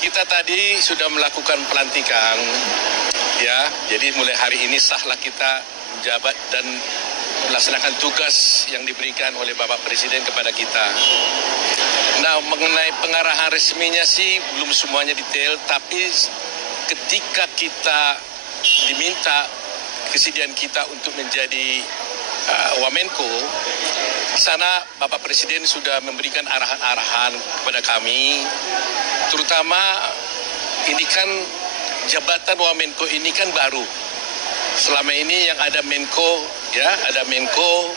kita tadi sudah melakukan pelantikan, ya. Jadi mulai hari ini sahlah kita menjabat dan melaksanakan tugas yang diberikan oleh Bapak Presiden kepada kita. Nah, mengenai pengarahan resminya sih belum semuanya detail, tapi ketika kita diminta kesediaan kita untuk menjadi Wamenko, sana Bapak Presiden sudah memberikan arahan-arahan kepada kami, terutama ini kan jabatan Wamenko ini kan baru. Selama ini yang ada Menko, ya ada Menko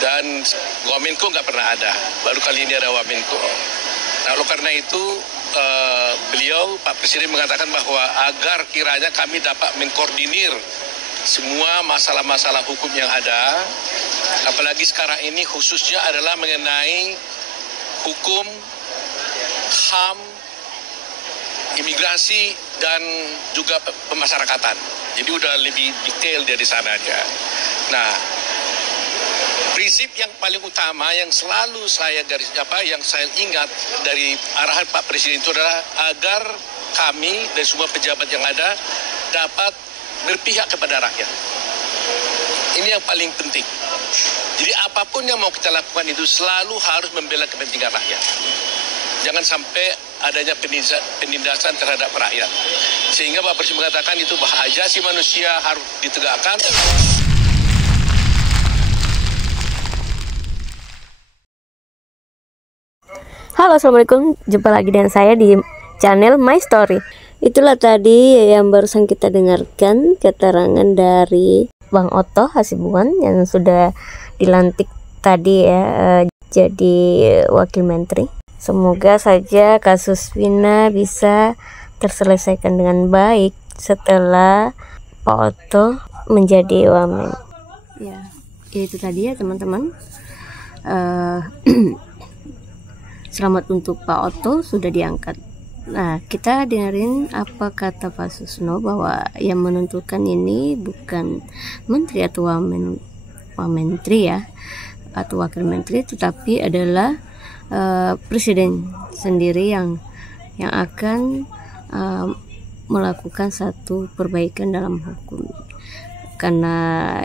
dan Wamenko nggak pernah ada. Baru kali ini ada Wamenko. Nah, oleh karena itu beliau Pak Presiden mengatakan bahwa agar kiranya kami dapat mengkoordinir semua masalah-masalah hukum yang ada, apalagi sekarang ini khususnya adalah mengenai hukum, HAM, imigrasi, dan juga pemasyarakatan. Jadi udah lebih detail dari sana aja. Nah, prinsip yang paling utama yang selalu saya yang saya ingat dari arahan Pak Presiden itu adalah agar kami dan semua pejabat yang ada dapat berpihak kepada rakyat. Ini yang paling penting. Jadi apapun yang mau kita lakukan itu selalu harus membela kepentingan rakyat. Jangan sampai adanya penindasan terhadap rakyat. Sehingga Pak Presiden mengatakan itu bahwa hak asasi manusia harus ditegakkan. Halo, assalamualaikum. Jumpa lagi dengan saya di channel My Story. Itulah tadi yang barusan kita dengarkan keterangan dari Bang Otto Hasibuan yang sudah dilantik tadi ya jadi Wakil Menteri. Semoga saja kasus Vina bisa terselesaikan dengan baik setelah Pak Otto menjadi Wamen. Ya, itu tadi ya teman-teman. Selamat untuk Pak Otto sudah diangkat. Nah, kita dengerin apa kata Pak Susno bahwa yang menentukan ini bukan menteri atau wamentri ya, atau wakil menteri, tetapi adalah presiden sendiri yang akan melakukan satu perbaikan dalam hukum. Karena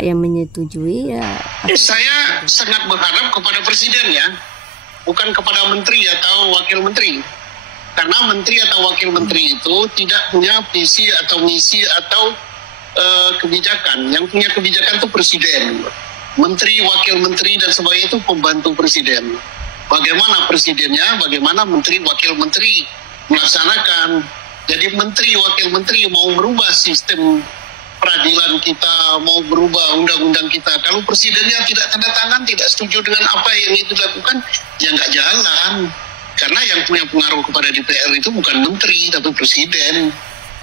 yang menyetujui ya. Saya sangat berharap kepada presiden ya, bukan kepada menteri atau wakil menteri. Karena menteri atau wakil menteri itu tidak punya visi atau misi atau kebijakan. Yang punya kebijakan itu presiden. Menteri, wakil menteri dan sebagainya itu pembantu presiden. Bagaimana presidennya, bagaimana menteri, wakil menteri melaksanakan. Jadi menteri, wakil menteri mau merubah sistem peradilan kita, mau berubah undang-undang kita. Kalau presidennya tidak tanda tangan, tidak setuju dengan apa yang itu dilakukan, ya nggak jalan. Karena yang punya pengaruh kepada DPR itu bukan menteri, tapi presiden.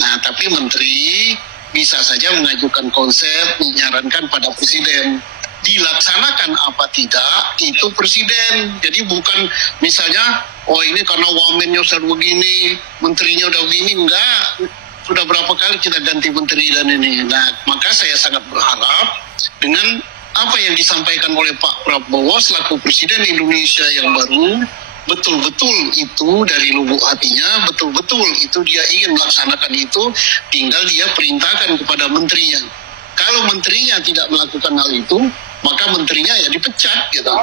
Nah, tapi menteri bisa saja mengajukan konsep, menyarankan pada presiden. Dilaksanakan apa tidak, itu presiden. Jadi bukan misalnya, oh ini karena wamennya sudah begini, menterinya udah begini, enggak. Sudah berapa kali kita ganti menteri dan ini. Nah, maka saya sangat berharap dengan apa yang disampaikan oleh Pak Prabowo selaku Presiden Indonesia yang baru, betul-betul itu dari lubuk hatinya, betul-betul itu dia ingin melaksanakan itu, tinggal dia perintahkan kepada menterinya. Kalau menterinya tidak melakukan hal itu, maka menterinya ya dipecat gitu.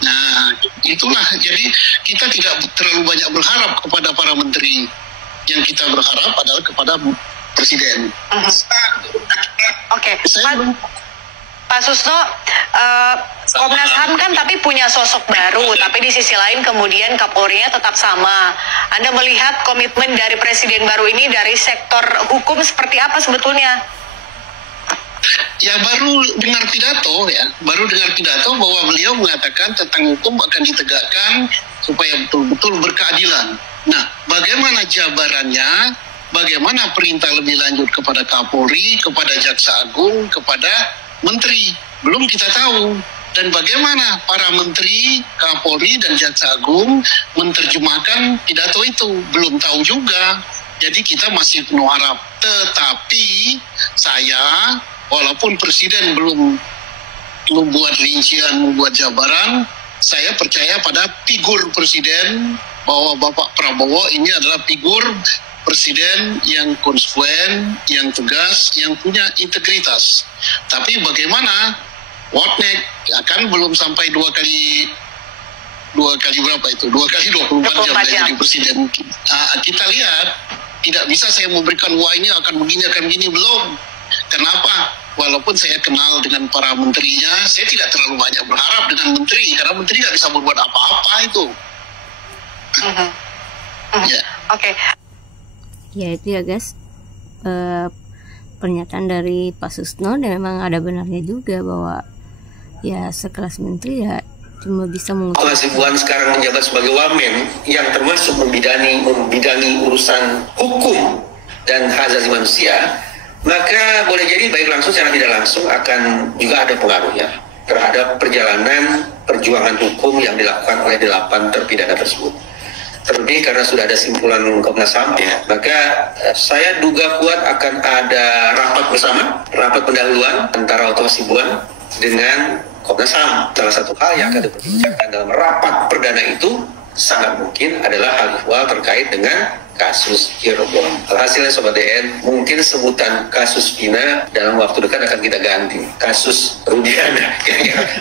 Nah, itulah. Jadi kita tidak terlalu banyak berharap kepada para menteri. Yang kita berharap adalah kepada presiden. Oke. Pak Susno, Komnas HAM kan tapi punya sosok baru, tapi di sisi lain kemudian Kapolri-nya tetap sama. Anda melihat komitmen dari presiden baru ini dari sektor hukum seperti apa sebetulnya? Ya baru dengar pidato bahwa beliau mengatakan tentang hukum akan ditegakkan supaya betul-betul berkeadilan. Nah, bagaimana jabarannya, bagaimana perintah lebih lanjut kepada Kapolri, kepada Jaksa Agung, kepada Menteri, belum kita tahu. Dan bagaimana para Menteri, Kapolri, dan Jaksa Agung menerjemahkan pidato itu, belum tahu juga. Jadi kita masih penuh harap. Tetapi saya, walaupun Presiden belum membuat rincian, membuat jabaran, saya percaya pada figur Presiden bahwa Bapak Prabowo ini adalah figur presiden yang konsekuen, yang tegas, yang punya integritas. Tapi bagaimana Wotnek akan belum sampai dua kali berapa itu? 2 kali 24 jam dia jadi presiden. Kita lihat tidak bisa saya memberikan wah ini akan begini belum. Kenapa? Walaupun saya kenal dengan para menterinya, saya tidak terlalu banyak berharap dengan menteri karena menteri nggak bisa berbuat apa-apa itu. Ya. Oke. Ya itu ya guys, pernyataan dari Pak Susno, dan memang ada benarnya juga bahwa ya sekelas menteri ya cuma bisa Otto Hasibuan sekarang menjabat sebagai wamen yang termasuk membidangi urusan hukum dan hak asasi manusia, maka boleh jadi baik langsung secara tidak langsung akan juga ada pengaruhnya terhadap perjalanan perjuangan hukum yang dilakukan oleh 8 terpidana tersebut. Terlebih karena sudah ada simpulan Komnas HAM, maka saya duga kuat akan ada rapat bersama, rapat pendahuluan antara Otto Hasibuan dengan Komnas HAM. Salah satu hal yang akan diperbincangkan dalam rapat perdana itu sangat mungkin adalah hal ihwal terkait dengan kasus Cirebon. Hasilnya Sobat DN, mungkin sebutan kasus Vina dalam waktu dekat akan kita ganti kasus Rudiana.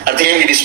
Artinya jadi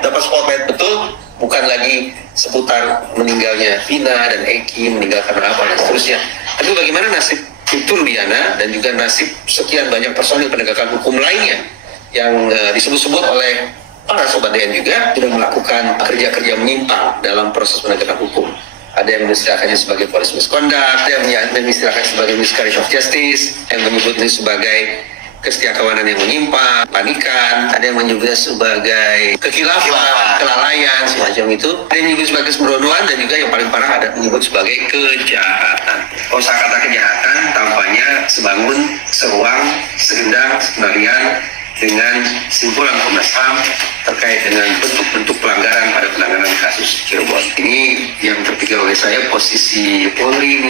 dapat spotlight betul, bukan lagi seputar meninggalnya Vina dan Eki, meninggal karena apa dan seterusnya. Tapi bagaimana nasib itu Rudiana dan juga nasib sekian banyak personil penegakan hukum lainnya yang disebut-sebut oleh para Sobat DN juga sudah melakukan kerja-kerja menyimpang dalam proses penegakan hukum. Ada yang mengistilahkannya sebagai police misconduct, ada yang mengistilahkannya sebagai miscarriage of justice, yang menyebutnya sebagai kesetiakawanan yang menyimpang, panikan, ada yang menyebutnya sebagai kekhilafan, kelalaian, semacam itu. Ada yang menyebut sebagai sembronoan, dan juga yang paling parah ada menyebut sebagai kejahatan. Kosakata kejahatan tampaknya sebangun, seruang, segendang, semarian dengan simpulan Komnas HAM terkait dengan bentuk-bentuk pelanggaran pada penanganan kasus Cirebon. Ini yang terpikir oleh saya posisi Polri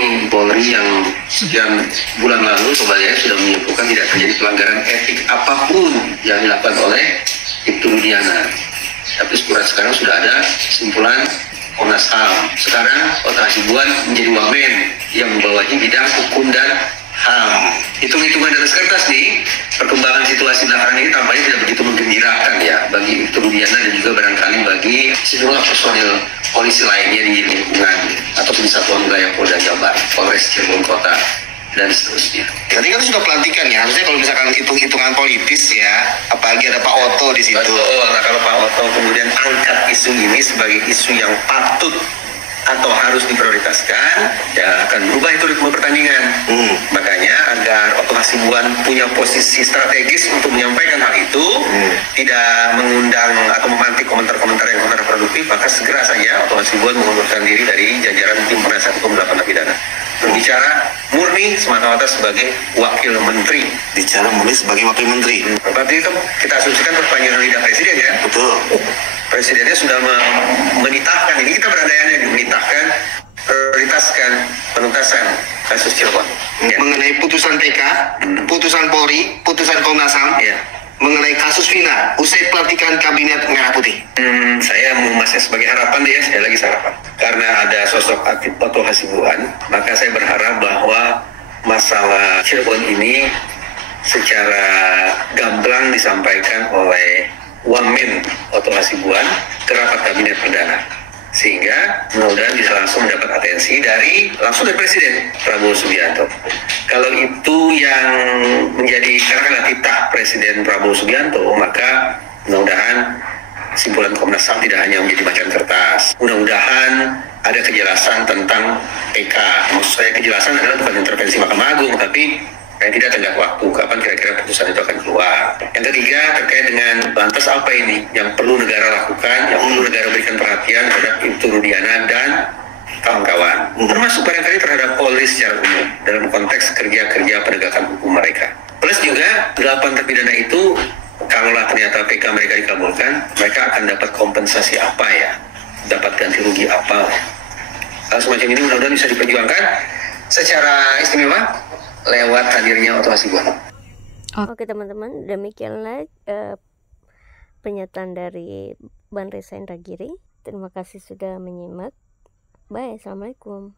yang sekian bulan lalu sebenarnya sudah menyimpulkan tidak terjadi pelanggaran etik apapun yang dilakukan oleh Ibtu Rudiana. Tapi sekarang sudah ada simpulan Komnas HAM. Sekarang Otto Hasibuan menjadi wamen yang membawahi bidang hukum dan HAM. Hitung-hitungan di atas kertas nih, perkembangan situasi belakangan ini tampaknya tidak begitu menggembirakan ya bagi Ibtu Rudiana dan juga barangkali bagi sejumlah personil polisi lainnya di lingkungan atau di satuan wilayah Polda Jabar, Polres Cirebon Kota dan seterusnya. Tadi kan sudah pelantikan ya, harusnya kalau misalkan hitung-hitungan politis ya, apalagi ada Pak Otto di situ. Nah, kalau Pak Otto kemudian angkat isu ini sebagai isu yang patut atau harus diprioritaskan, ya akan berubah itu ritme pertandingan. Makanya agar Otto Hasibuan punya posisi strategis untuk menyampaikan hal itu, tidak mengundang atau memantik komentar-komentar yang kontraproduktif, maka segera saja Otto Hasibuan mengundurkan diri dari jajaran tim penasihat hukum 8 terpidana. Berbicara murni semata-mata sebagai wakil menteri. Bicara murni sebagai wakil menteri. Berarti itu kita asumsikan perpanjangan lidah presiden ya. Betul. Presidennya sudah menitahkan, ini kita berandai-andai menitahkan, prioritaskan penuntasan kasus Cirebon. Ya. Mengenai putusan PK, putusan Polri, putusan Komnas HAM, ya. Mengenai kasus Vina, usai pelantikan kabinet Merah Putih. Saya masih sebagai harapan deh ya, sekali lagi harapan. Karena ada sosok aktif Otto Hasibuan, maka saya berharap bahwa masalah Cirebon ini secara gamblang disampaikan oleh Wamen Otto Hasibuan ke rapat kabinet perdana, sehingga mudah-mudahan bisa langsung mendapat atensi langsung dari Presiden Prabowo Subianto. Kalau itu yang menjadi katakanlah titah Presiden Prabowo Subianto, maka mudah-mudahan simpulan Komnas HAM tidak hanya menjadi bacaan kertas. Mudah-mudahan ada kejelasan tentang PK. Maksud saya kejelasan adalah bukan intervensi Mahkamah Agung, tapi tidak tenggat waktu kapan kira-kira putusan itu akan keluar. Yang ketiga terkait dengan lantas apa ini yang perlu negara lakukan, yang perlu negara berikan perhatian terhadap Ibtu Rudiana dan kawan-kawan, termasuk barangkali terhadap Polri secara umum dalam konteks kerja-kerja penegakan hukum mereka. Plus juga 8 terpidana itu kalaulah ternyata PK mereka dikabulkan, mereka akan dapat kompensasi apa ya, dapat ganti rugi apa. Hal semacam ini mudah-mudahan bisa diperjuangkan secara istimewa lewat hadirnya Otto Hasibuan. Oke teman-teman, demikianlah pernyataan dari Bang Reza Indragiri. Terima kasih sudah menyimak. Bye, assalamualaikum.